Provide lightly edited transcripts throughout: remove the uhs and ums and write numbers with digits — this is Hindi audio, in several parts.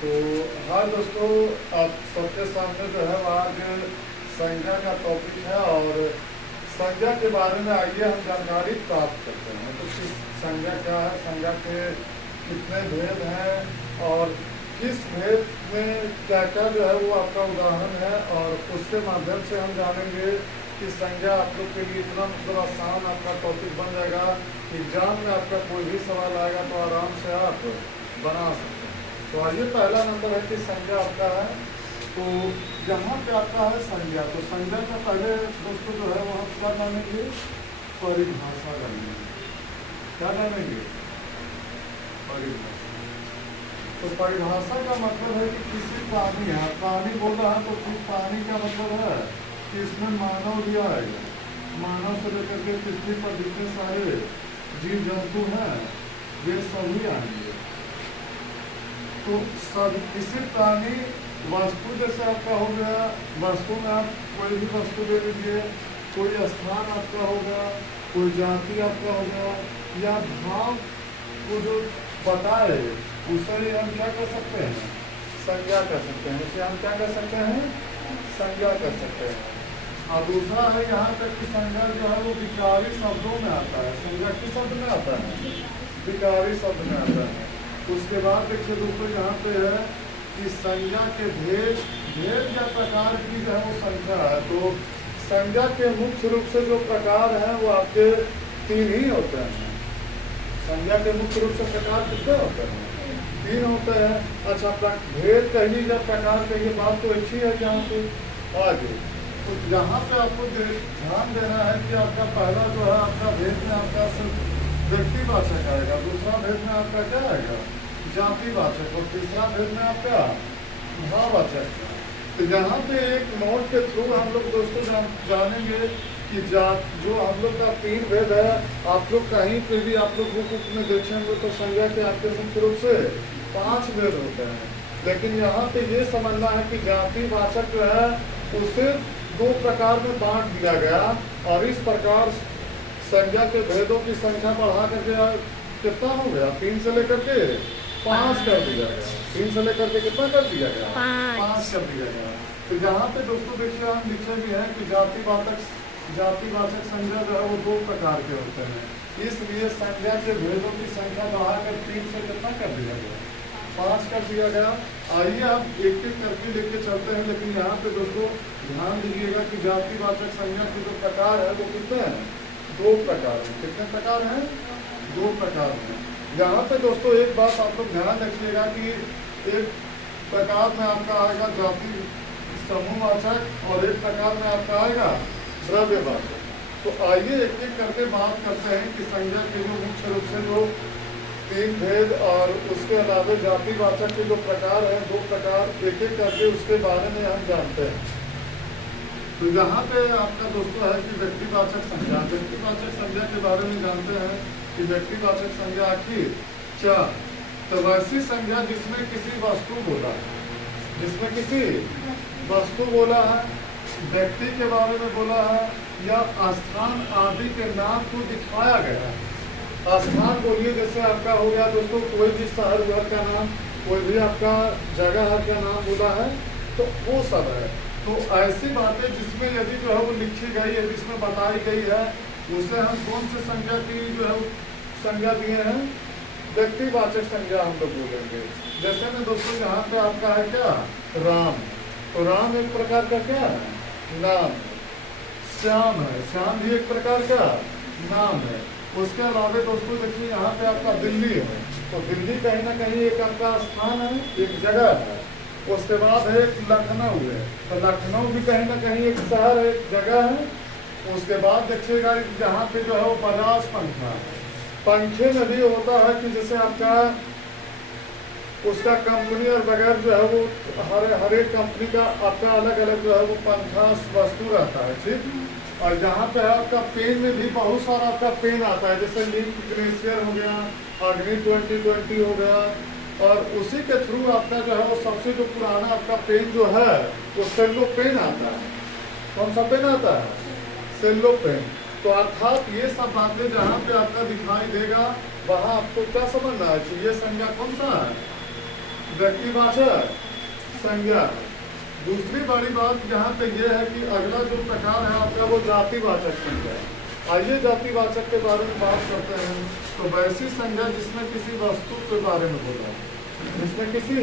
तो हाँ दोस्तों, आप सबके सामने जो है वो आज संज्ञा का टॉपिक है। और संज्ञा के बारे में आइए हम जानकारी प्राप्त करते हैं। तो किस संज्ञा क्या है, संज्ञा के कितने भेद हैं और किस भेद में क्या क्या जो है वो आपका उदाहरण है, और उसके माध्यम से हम जानेंगे कि संज्ञा आप लोग के लिए इतना मतलब आसान आपका टॉपिक बन जाएगा कि एग्जाम में आपका कोई भी सवाल आएगा तो आराम से आप बना सकते हैं। तो आइए, पहला नंबर है कि संज्ञा आपका है। तो यहाँ पे आता है संज्ञा। तो संज्ञा का पहले दोस्तों जो है वो हम क्या जानेंगे, परिभाषा जानेंगे। क्या जानेंगे? परिभाषा। तो परिभाषा का मतलब है कि किसी प्राणी है, प्राणी बोल रहा है तो फिर प्राणी का मतलब है कि इसमें मानव भी आएगा। मानव से लेकर के पृथ्वी पर जितने सारे जीव जंतु हैं वे सभी आएंगे। तो सब किसी प्राणी, वस्तु जैसे आपका हो गया, वस्तु में आप कोई भी वस्तु ले लीजिए, कोई स्थान आपका होगा, कोई जाति आपका होगा, या भाव को जो बताए उसे हम क्या कर सकते हैं, संज्ञा कर सकते हैं। उसे हम क्या कर सकते हैं, संज्ञा कर सकते हैं। और दूसरा है यहाँ तक कि संज्ञा जो है वो विकारी शब्दों में आता है। संज्ञा किस शब्द में आता है? विकारी शब्द में आता है। उसके बाद देखिए दोस्तों यहाँ पे है कि संज्ञा के भेद, भेद या प्रकार की जो है वो संख्या है। तो संज्ञा के मुख्य रूप से जो प्रकार हैं वो आपके 3 ही होते हैं। संज्ञा के मुख्य रूप से प्रकार कितने होते हैं? 3 होते हैं। अच्छा, भेद कहिए या प्रकार कहिए, बात तो अच्छी है यहाँ पे। आगे तो यहाँ पे आपको ध्यान देना है कि आपका पहला जो है आपका भेद में आपका सिर्फ व्यक्तिवाचक आएगा, दूसरा भेद में आपका क्या आएगा, जातिवाचक, और तीसरा भेद में आपका भाववाचक। तो यहाँ पे एक नोट के थ्रू हम लोग दोस्तों जानेंगे कि जो हम लोग का 3 भेद है। आप लोग कहीं पे भी आप लोग बुक में देखेंगे तो संज्ञा के आपके मुख्य रूप से 5 भेद होते हैं। लेकिन यहाँ पे ये समझना है कि जातिवाचक जो है उसे 2 प्रकार में बांट दिया गया, और इस प्रकार संज्ञा के भेदों की संख्या बढ़ा करके कितना हो गया, 3 से लेकर के 5 कर दिया गया। 3 से लेकर के कितना कर दिया गया, 5 कर दिया गया। तो यहाँ पे दोस्तों देखिए हम लिखे भी हैं कि जातिवाचक संज्ञा जो है वो 2 प्रकार के होते हैं। इसलिए संज्ञा के भेदों की संख्या बढ़ाकर 3 से कितना कर दिया गया, 5 कर दिया गया। आइए आप एक एक करके लेके चलते हैं। लेकिन यहाँ पे दोस्तों ध्यान दीजिएगा कि जातिवाचक संज्ञा के जो प्रकार है वो कितने हैं, 2 प्रकार हैं। कितने प्रकार हैं, 2 प्रकार हैं। यहाँ पे दोस्तों एक बात आप लोग ध्यान रखिएगा कि एक प्रकार में आपका आएगा जाति समूहवाचक और एक प्रकार में आपका आएगा द्रव्यवाचक। तो आइए एक एक करके बात करते हैं कि संज्ञा के जो मुख्य रूप से जो 3 भेद और उसके अलावा जातिवाचक के जो प्रकार हैं 2 प्रकार, एक एक करके उसके बारे में हम जानते हैं। तो यहाँ पे आपका दोस्तों है कि व्यक्तिवाचक संज्ञा। व्यक्तिवाचक संज्ञा के बारे में जानते हैं कि व्यक्तिवाचक संज्ञा आखिर क्या। तो वैसी संज्ञा जिसमें किसी वस्तु बोला है, जिसमें किसी वस्तु बोला है, व्यक्ति के बारे में बोला है, या स्थान आदि के नाम को दिखाया गया है। स्थान बोलिए, जैसे आपका हो गया दोस्तों कोई भी शहर घर का नाम, कोई भी आपका जगह का नाम बोला है, तो वो सब है। तो ऐसी बातें जिसमें यदि जो है वो लिखी गई है, जिसमें बताई गई है, उसे हम कौन से संज्ञा की जो है संज्ञा दिए हैं, व्यक्तिवाचक संज्ञा हम लोग बोलेंगे। जैसे में दोस्तों यहाँ पे आपका है क्या, राम। तो राम एक प्रकार का क्या है, नाम है। श्याम है, श्याम भी एक प्रकार का नाम है। उसके अलावा दोस्तों देखिए यहाँ पे आपका दिल्ली है। तो दिल्ली कहीं ना कहीं एक आपका स्थान है, एक जगह है। उसके बाद है एक लखनऊ है। तो लखनऊ भी कहीं ना कहीं एक शहर है, एक जगह है। उसके बाद देखिएगा यहाँ पे जो है वो बजाज पंखा है। पंखे में भी होता है कि जैसे आपका उसका कंपनी और वगैरह जो है वो हर एक कंपनी का आपका अलग अलग जो है वो पंखा वस्तु रहता है, ठीक। और यहाँ पे है आपका पेन में भी बहुत सारा आपका पेन आता है, जैसे लिंक ग्लेशियर हो गया, अग्नि 2020 हो गया। और उसी के थ्रू आपका जो है वो सबसे जो पुराना आपका पेन जो है वो सेल्लो पेन आता है। कौन सा पेन आता है, सेल्लो पेन। तो अर्थात ये सब बातें जहाँ पे आपका दिखाई देगा वहाँ आपको क्या समझना है कि ये संज्ञा कौन सा है, व्यक्तिवाचक संज्ञा। दूसरी बड़ी बात यहाँ पे ये है कि अगला जो प्रकार है आपका वो जातिवाचक संज्ञा। आइए जातिवाचक के बारे में बात करते हैं। तो वैसी संज्ञा जिसमें किसी वस्तु के बारे में बोला, जिसमें किसी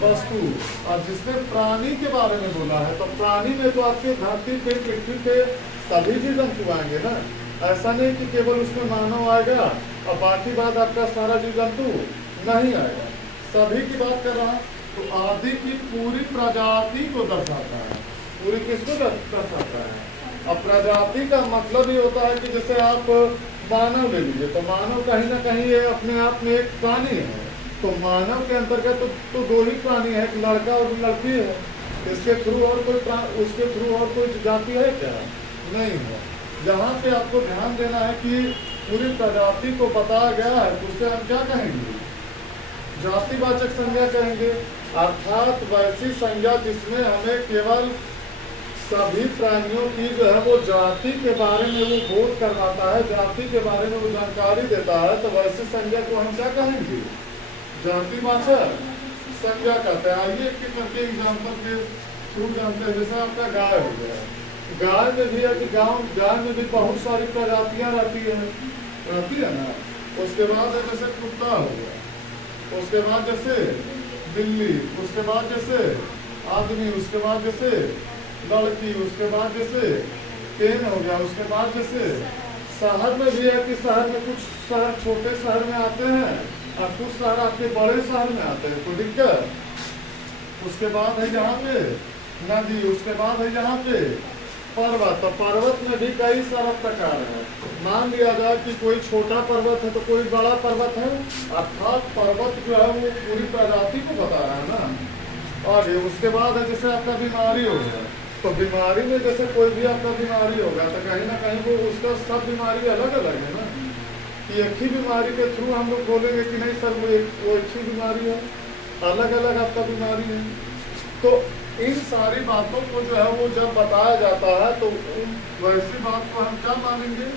वस्तु और जिसमें प्राणी के बारे में बोला है। तो प्राणी में तो आपके धरती पे पृथ्वी पे सभी जीव जंतु आएंगे ना। ऐसा नहीं कि केवल उसमें मानव आएगा और बाकी बात आपका सारा जीव जंतु नहीं आएगा। सभी की बात कर रहा हूँ। तो आदि की पूरी प्रजाति को दर्शाता है। पूरी किसको दर्शाता है? अब प्रजाति का मतलब ये होता है कि जैसे आप मानव ले लीजिए, तो मानव कहीं ना कहीं ये अपने आप में एक प्राणी है। तो मानव के अंतर्गत तो दो ही प्राणी है, एक लड़का और लड़की है। इसके थ्रू और कोई उसके थ्रू और कोई जाति है क्या? नहीं है। जहाँ पे आपको ध्यान देना है कि पूरी प्रजाति को बताया गया है, तो उससे हम क्या कहेंगे? जातिवाचक संज्ञा कहेंगे। अर्थात वैसी संज्ञा जिसमें हमें केवल सभी प्राणियों की जो है वो जाति के बारे में वो बोध करवाता है, जाति के बारे में वो जानकारी देता है, तो वैसी संज्ञा को हम क्या कहेंगे? जातिवाचक संज्ञा कहते हैं। आइए एक करके एग्जाम्पल के थ्रू जानते हैं। जैसे आपका गाय हो गया, गाय में भी है कि गाय में भी बहुत सारी प्रजातियां रहती है ना। उसके बाद है जैसे कुत्ता हो गया, उसके बाद जैसे बिल्ली, उसके बाद जैसे आदमी, उसके बाद जैसे लड़की, उसके बाद जैसे पेन हो गया, उसके बाद जैसे शहर में भी है कि शहर में कुछ शहर छोटे शहर में आते हैं और कुछ शहर आपके बड़े शहर में आते हैं, कोई दिक्कत। उसके बाद है यहाँ पे नदी, उसके बाद है यहाँ पे पर्वत। तो पर्वत में भी कई सारा प्रकार है। मान लिया जाए कि कोई छोटा पर्वत है तो कोई बड़ा पर्वत है, अर्थात पर्वत जो है वो पूरी प्रजाति को बता रहा है ना। और उसके बाद है जैसे आपका बीमारी हो गया, तो बीमारी में जैसे कोई भी आपका बीमारी हो गया तो कहीं ना कहीं वो उसका सब बीमारी अलग अलग है ना। कि एक ही बीमारी के थ्रू हम लोग बोलेंगे कि नहीं सर वो एक ही बीमारी है, अलग अलग आपका बीमारी है। तो इन सारी बातों को जो है वो जब बताया जाता है तो वैसी बात को हम क्या मानेंगे?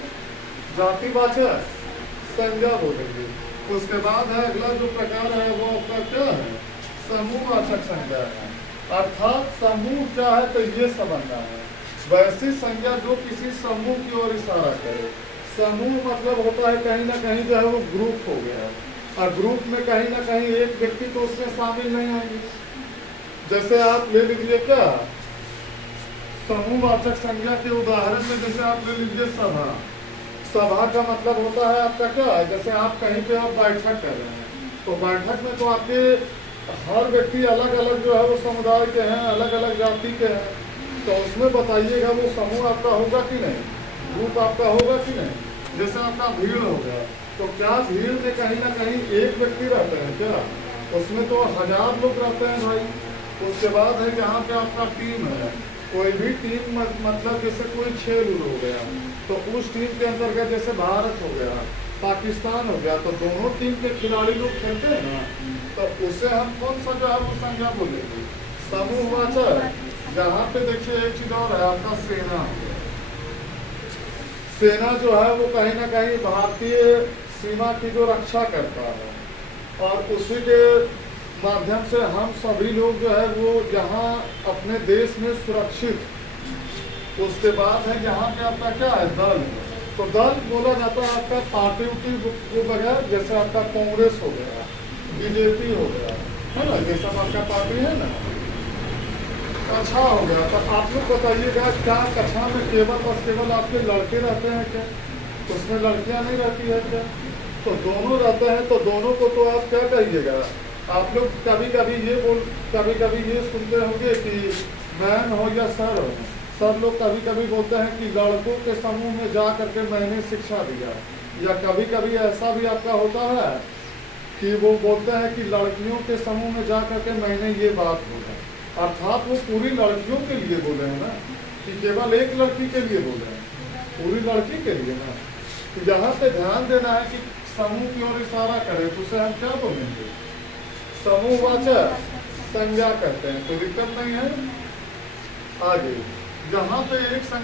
जातिवाचक संज्ञा बोलेंगे। उसके बाद है अगला जो प्रकार है वो आपका क्या है? समूहवाचक संज्ञा है। अर्थात समूह क्या है? तो ये समझना है। वैसी संज्ञा जो किसी समूह की ओर इशारा करे। समूह मतलब होता है कहीं ना कहीं जो है वो ग्रुप हो गया, और ग्रुप में कहीं ना कहीं एक व्यक्ति तो उसमें शामिल नहीं होंगे। जैसे आप ले लीजिए क्या समूहवाचक संज्ञा के उदाहरण में, जैसे आप ले लीजिए सभा। सभा का मतलब होता है आपका क्या है? जैसे आप कहीं पे आप बैठक कर रहे हैं, तो बैठक में तो आपके हर व्यक्ति अलग अलग जो है वो समुदाय के हैं, अलग अलग जाति के हैं। तो उसमें बताइएगा वो समूह आपका होगा कि नहीं, ग्रुप आपका होगा कि नहीं। जैसे आपका भीड़ हो गया, तो क्या भीड़ में कहीं ना कहीं एक व्यक्ति रहते हैं क्या? उसमें तो 1000 लोग रहते हैं भाई। उसके बाद है यहाँ पे आपका टीम है, कोई भी टीम मतलब जैसे कोई खेल हो गया, तो उस टीम के अंतर्गत जैसे भारत हो गया, पाकिस्तान हो गया, तो दोनों टीम के खिलाड़ी लोग खेलते हैं ना। तो उसे हम कौन सा जो है वो संज्ञा बोलेंगे? समूहवाचक। यहाँ पे देखिए एक चीज और है आपका सेना हो गया। सेना जो है वो कहीं ना कहीं भारतीय सीमा की जो रक्षा करता है, और उसी के माध्यम से हम सभी लोग जो है वो यहाँ अपने देश में सुरक्षित। उसके बाद है यहाँ पे आपका क्या है? दल। तो दल बोला जाता है आपका पार्टी उटी वगैरह, जैसे आपका कांग्रेस हो गया, बीजेपी हो गया, है ना, ये सब आपका पार्टी है ना। कक्षा हो गया, तो आप लोग बताइएगा क्या कक्षा में केवल आपके लड़के रहते हैं क्या? उसमें लड़कियां नहीं रहती है क्या? तो दोनों रहते हैं। तो दोनों को तो आप क्या कहिएगा? आप लोग कभी कभी ये सुनते होंगे कि मैन हो या सर हो, सब लोग कभी कभी बोलते हैं कि लड़कों के समूह में जा करके मैंने शिक्षा दिया। या कभी कभी ऐसा भी आपका होता है कि वो बोलते हैं कि लड़कियों के समूह में जा करके मैंने ये बात बोला। अर्थात वो पूरी लड़कियों के लिए बोले हैं ना, कि केवल एक लड़की के लिए बोले हैं, पूरी लड़की के लिए ना। तो यहाँ पे ध्यान देना है कि समूह की ओर इशारा करें तो उसे हम क्या बोलेंगे? समूहवाचक संज्ञा कहते हैं। तो दिक्कत नहीं है। आगे जहाँ पे एक